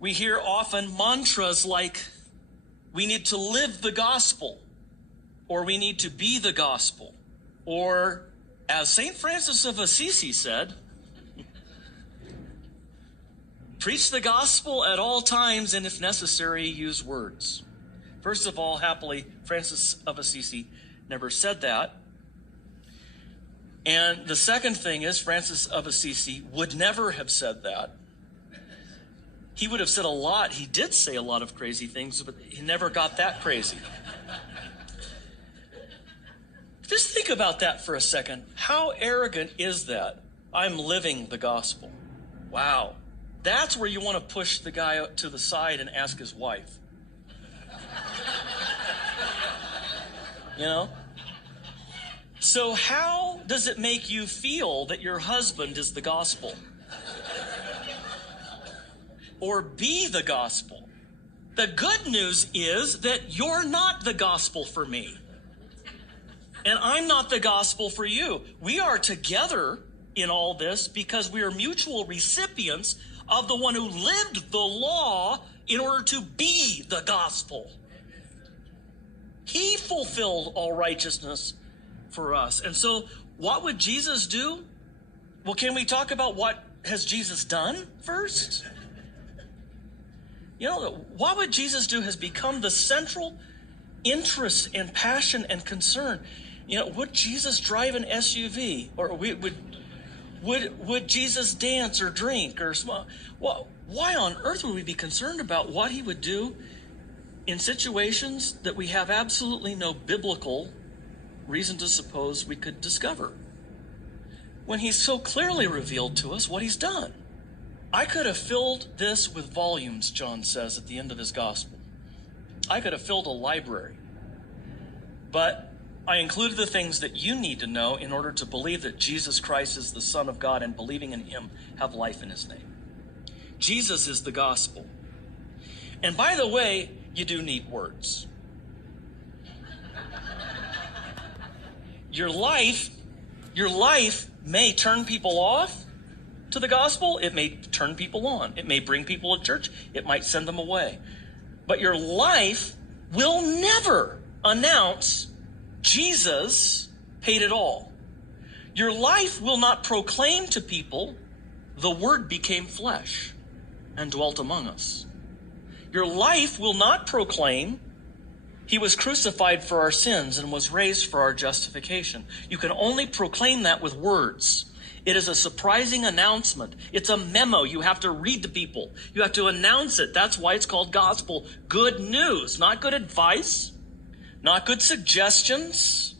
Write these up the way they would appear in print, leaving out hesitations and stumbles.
We hear often mantras like, we need to live the gospel, or we need to be the gospel, or as St. Francis of Assisi said, preach the gospel at all times, and if necessary, use words. First of all, happily, Francis of Assisi never said that. And the second thing is, Francis of Assisi would never have said that. He would have said a lot. He did say a lot of crazy things, but he never got that crazy. Just think about that for a second. How arrogant is that? I'm living the gospel. Wow. That's where you want to push the guy to the side and ask his wife. You know? So how does it make you feel that your husband is the gospel? Or be the gospel? The good news is that you're not the gospel for me. And I'm not the gospel for you. We are together in all this because we are mutual recipients of the one who lived the law in order to be the gospel. He fulfilled all righteousness for us. And so what would Jesus do? Well, can we talk about what has Jesus done first? You know, what would Jesus do has become the central interest and passion and concern. You know, would Jesus drive an SUV? Or would Jesus dance or drink or smoke? Well, why on earth would we be concerned about what he would do in situations that we have absolutely no biblical reason to suppose we could discover, when he's so clearly revealed to us what he's done? I could have filled this with volumes, John says at the end of his gospel. I could have filled a library. But I included the things that you need to know in order to believe that Jesus Christ is the Son of God, and believing in him have life in his name. Jesus is the gospel. And by the way, you do need words. Your life may turn people off to the gospel. It may turn people on. It may bring people to church. It might send them away. But your life will never announce Jesus paid it all. Your life will not proclaim to people, the Word became flesh and dwelt among us. Your life will not proclaim, he was crucified for our sins and was raised for our justification. You can only proclaim that with words. It is a surprising announcement. It's a memo you have to read to people. You have to announce it. That's why it's called gospel. Good news, not good advice, not good suggestions,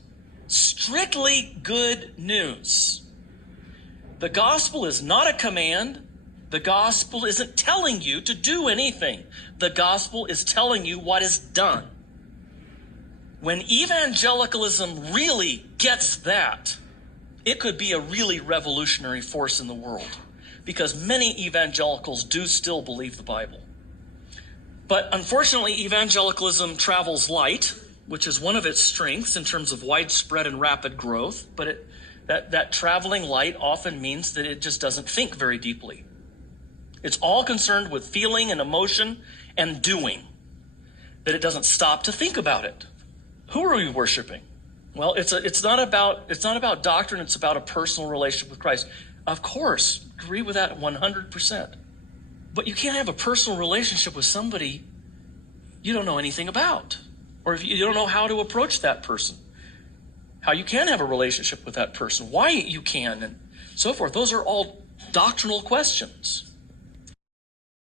strictly good news. The gospel is not a command. The gospel isn't telling you to do anything. The gospel is telling you what is done. When evangelicalism really gets that, it could be a really revolutionary force in the world, because many evangelicals do still believe the Bible. But unfortunately, evangelicalism travels light, which is one of its strengths in terms of widespread and rapid growth. But that traveling light often means that it just doesn't think very deeply. It's all concerned with feeling and emotion and doing, that it doesn't stop to think about it. Who are we worshiping? Well, it's not about doctrine. It's about a personal relationship with Christ. Of course, agree with that 100%. But you can't have a personal relationship with somebody you don't know anything about, or if you don't know how to approach that person, how you can have a relationship with that person, why you can, and so forth. Those are all doctrinal questions.